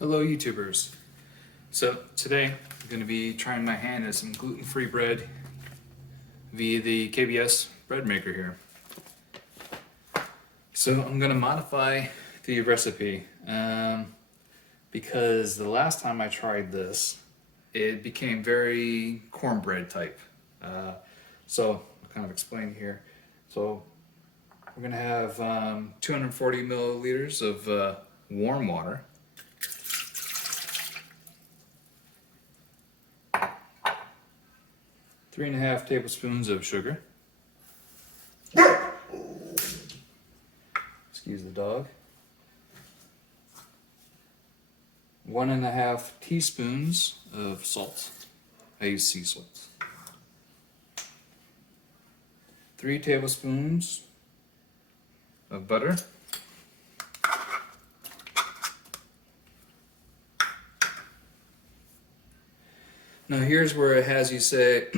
Hello YouTubers. So today I'm going to be trying my hand at some gluten-free bread via the KBS bread maker here. So I'm going to modify the recipe because the last time I tried this it became very cornbread type. So I'll kind of explain here. So we're going to have 240 milliliters of warm water. 3.5 tablespoons of sugar. Excuse the dog. 1.5 teaspoons of salt. I use sea salt. 3 tablespoons of butter. Now here's where it has you say,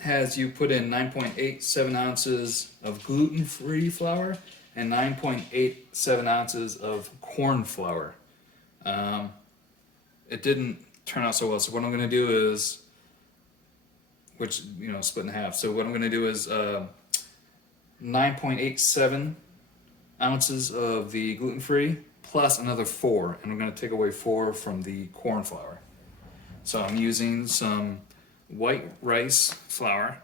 has you put in 9.87 ounces of gluten-free flour and 9.87 ounces of corn flour. It didn't turn out so well, so what I'm going to do is, which, split in half. So what I'm going to do is 9.87 ounces of the gluten-free plus another 4, and I'm going to take away 4 from the corn flour. So I'm using some white rice flour,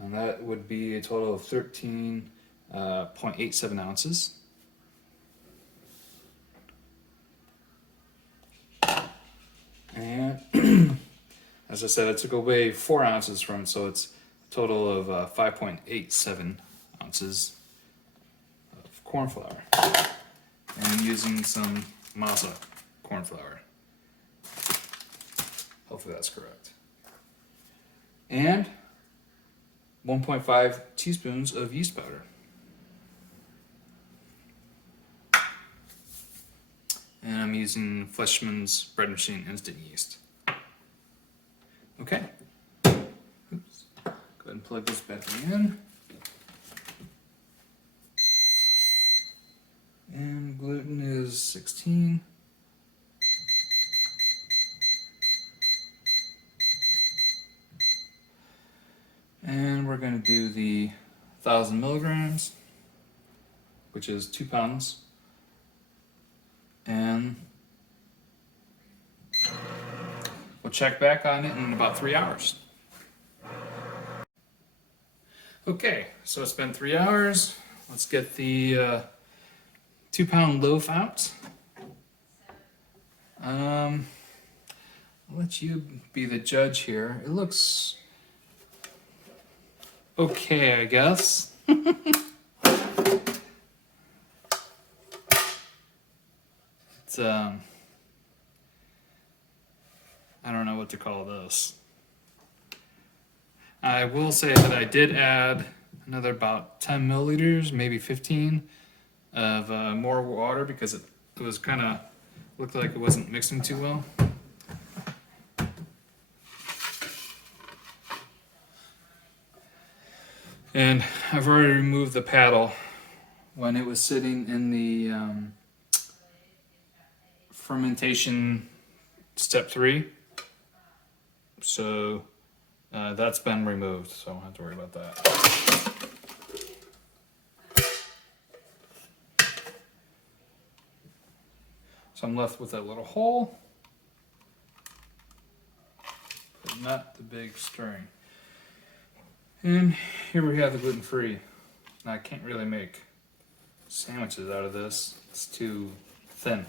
and that would be a total of 13.87 ounces. And as I said, I took away 4 ounces from it, so it's a total of 5.87 ounces of corn flour. And I'm using some masa corn flour. Hopefully that's correct. And 1.5 teaspoons of yeast powder. And I'm using Fleshman's bread machine instant yeast. Okay. Oops. Go ahead and plug this back in. And gluten is 16. And we're going to do the 1,000 milligrams, which is 2 pounds. And we'll check back on it in about 3 hours. Okay, so it's been 3 hours. Let's get the 2-pound loaf out. I'll let you be the judge here. It looks okay, I guess. It's I don't know what to call this. I will say that I did add another about 10 milliliters, maybe 15, of more water because it was kind of looked like it wasn't mixing too well. And I've already removed the paddle when it was sitting in the fermentation step 3. So that's been removed, so I don't have to worry about that. So I'm left with that little hole, but not the big stirring. And here we have the gluten-free. Now I can't really make sandwiches out of this. It's too thin.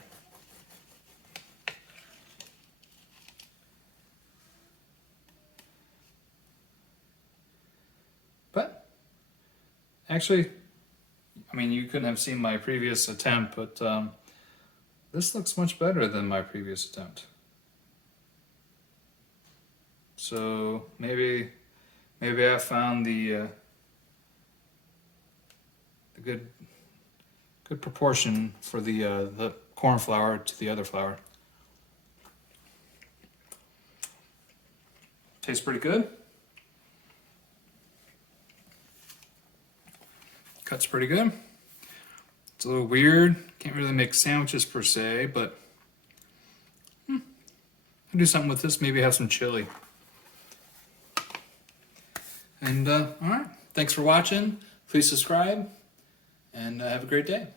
But actually, I mean, you couldn't have seen my previous attempt, but this looks much better than my previous attempt. So maybe I found the good proportion for the corn flour to the other flour. Tastes pretty good. Cuts pretty good. It's a little weird. Can't really make sandwiches per se, but I'll do something with this. Maybe have some chili. And all right, thanks for watching. Please subscribe, and have a great day.